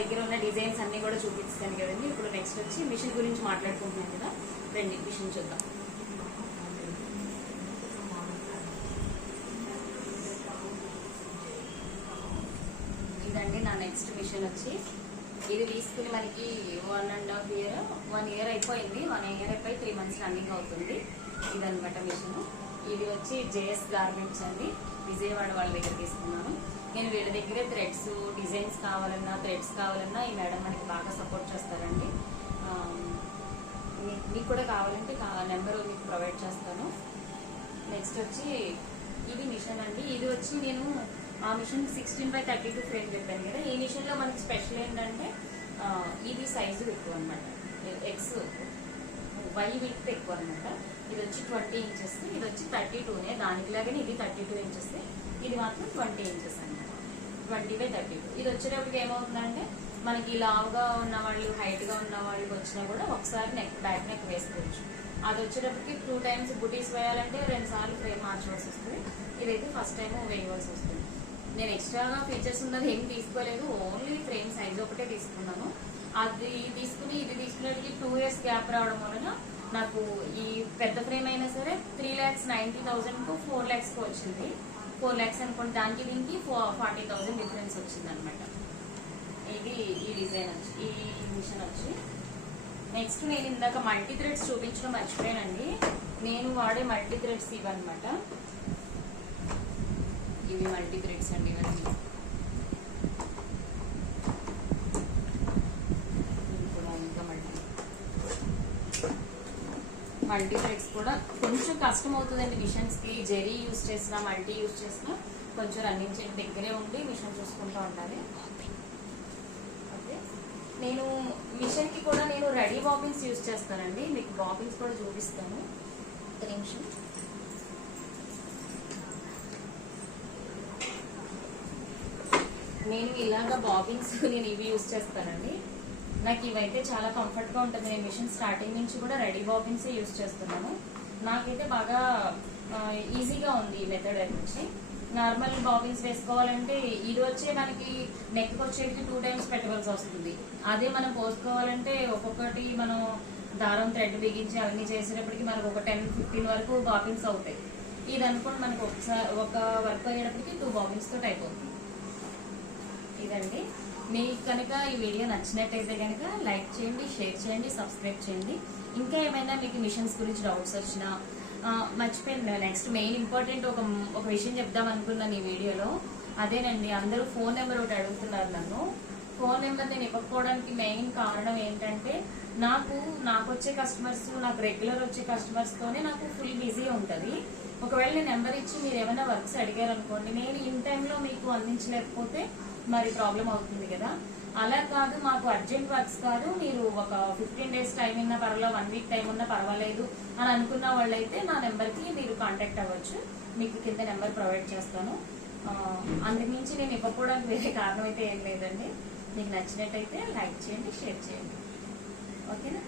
దగ్గర ఉన్న డిజైన్స్ అన్ని కూడా చూపిస్తాను కదండి. ఇప్పుడు నెక్స్ట్ వచ్చి మిషన్ గురించి మాట్లాడుకుంటున్నాను కదా, రండి మిషన్ చూద్దాం. ఇదండి నా నెక్స్ట్ మిషన్ వచ్చి, ఇది తీసుకుని మనకి 1.5 year 1 year అయిపోయింది. 1 year అయిపోయి 3 months రన్నింగ్ అవుతుంది. ఇదనమాట మిషన్. ఇది వచ్చి జేఎస్ గార్మెంట్స్ అండి, విజయవాడ వాళ్ళ దగ్గర తీసుకున్నాను నేను. వీళ్ళ దగ్గరే థ్రెడ్స్ డిజైన్స్ కావాలన్నా ఈ మేడం మనకి బాగా సపోర్ట్ చేస్తారండి. మీకు కూడా కావాలంటే నెంబర్ మీకు ప్రొవైడ్ చేస్తాను. నెక్స్ట్ వచ్చి ఇది మిషన్ అండి. ఇది వచ్చి నేను ఆ మిషన్ 16x32 ఫ్రేమ్ చెప్పాను కదా. ఈ మిషన్లో మనకి స్పెషల్ ఏంటంటే ఇది సైజు ఎక్కువ అనమాట, ఎక్స్ వై విత్ ఎక్కువ అనమాట. ఇది వచ్చి 20 inches, ఇది వచ్చి 32నే, దానికిలాగానే ఇది 32 inches, ఇది మాత్రం 20 inches అనమాట, 20x32. ఇది వచ్చేటప్పటికి ఏమవుతుందంటే మనకి లావుగా ఉన్న వాళ్ళు, హైట్గా ఉన్న వాళ్ళకి వచ్చినా కూడా ఒకసారి బ్యాక్ నెక్ వేసుకోవచ్చు. అది వచ్చేటప్పటికి 2 times బుటీస్ వేయాలంటే 2 సార్లు ఫ్రేమ్ మార్చవలసి వస్తుంది. ఇదైతే ఫస్ట్ టైం వేయవలసి వస్తుంది. నేను ఎక్స్ట్రాగా ఫీచర్స్ ఉన్నది ఏం తీసుకోలేదు, ఓన్లీ ఫ్రేమ్ సైజ్ ఒకటే తీసుకున్నాను. అది తీసుకుని ఇది తీసుకునేటికి 2 years గ్యాప్ రావడం వలన నాకు ఈ పెద్ద ఫ్రేమ్ అయినా సరే 3,90,000 కు 4 lakhs కు వచ్చింది. 4 lakhs అనుకోండి, దానికి దీనికి 40,000 డిఫరెన్స్ వచ్చింది అనమాట. ఇది ఈ డిజైన్ వచ్చి, ఈ మిషన్ వచ్చి. నెక్స్ట్ నేను ఇందాక మల్టీ థ్రెడ్స్ చూపించడం మర్చిపోయానండి. నేను వాడే మల్టీ థ్రెడ్స్ ఇవన్నమాట. ఇవి మల్టీ థ్రెడ్స్ అండి. ఇవన్నీ మల్టీ థ్రెడ్స్ కూడా కొంచెం కష్టం అవుతుందండి మిషన్స్కి. జెరీ యూజ్ చేసినా మల్టీ యూజ్ చేసినా కొంచెం రన్నింగ్ చేయడం దగ్గరే ఉండి మిషన్ చూసుకుంటూ ఉండాలి. ఓకే, నేను మిషన్కి కూడా నేను రెడీ బాబిన్స్ యూజ్ చేస్తానండి. మీకు బాబిన్స్ కూడా చూపిస్తాను, ఒక నిమిషం. నేను ఇలాగా బాబిన్స్ నేను ఇవి యూజ్ చేస్తానండి. నాకు ఇవైతే చాలా కంఫర్ట్గా ఉంటుంది. నేను మిషన్ స్టార్టింగ్ నుంచి కూడా రెడీ బాబిన్సే యూజ్ చేస్తున్నాను. నాకైతే బాగా ఈజీగా ఉంది ఈ మెథడ్ నుంచి. నార్మల్ బాబిన్స్ వేసుకోవాలంటే ఇది వచ్చే మనకి నెక్ వచ్చేటికి 2 times పెట్టవలసి వస్తుంది. అదే మనం పోసుకోవాలంటే ఒక్కొక్కటి మనం దారం థ్రెడ్ బిగించి అవన్నీ చేసేటప్పటికి మనకు ఒక 10-15 వరకు బాబిన్స్ అవుతాయి. ఇది అనుకోండి మనకు ఒక వర్క్ అయ్యేటప్పటికి 2 బాబిన్స్ తోటి అయిపోతుంది. ఇదండి. మీకు కనుక ఈ వీడియో నచ్చినట్టయితే కనుక లైక్ చేయండి, షేర్ చేయండి, సబ్స్క్రైబ్ చేయండి. ఇంకా ఏమైనా మీకు మిషన్స్ గురించి డౌట్స్ వచ్చినా మర్చిపోయింది. నెక్స్ట్ మెయిన్ ఇంపార్టెంట్ ఒక విషయం చెప్దాం అనుకున్నాను ఈ వీడియోలో. అదేనండి, అందరూ ఫోన్ నెంబర్ ఒకటి అడుగుతున్నారు నన్ను. ఫోన్ నెంబర్ నేను ఇవ్వకపోవడానికి మెయిన్ కారణం ఏంటంటే నాకు వచ్చే కస్టమర్స్, నాకు రెగ్యులర్ వచ్చే కస్టమర్స్తోనే నాకు ఫుల్ బిజీ ఉంటుంది. ఒకవేళ నేను నెంబర్ ఇచ్చి మీరు ఏమైనా వర్క్స్ అడిగారు అనుకోండి, నేను ఇన్ టైంలో మీకు అందించలేకపోతే మరి ప్రాబ్లం అవుతుంది కదా. అలా కాదు, మాకు అర్జెంట్ వర్క్స్ కాదు, మీరు ఒక 15 days టైం ఉన్నా పర్వాలేదు, 1 week టైం ఉన్నా పర్వాలేదు అని అనుకున్న వాళ్ళైతే నా నెంబర్కి మీరు కాంటాక్ట్ అవ్వచ్చు. మీకు కింద నెంబర్ ప్రొవైడ్ చేస్తాను. అందుమించి నేను ఇవ్వకపోవడానికి వేరే కారణం అయితే ఏం లేదండి. మీకు నచ్చినట్టయితే లైక్ చేయండి, షేర్ చేయండి. ఓకేనా?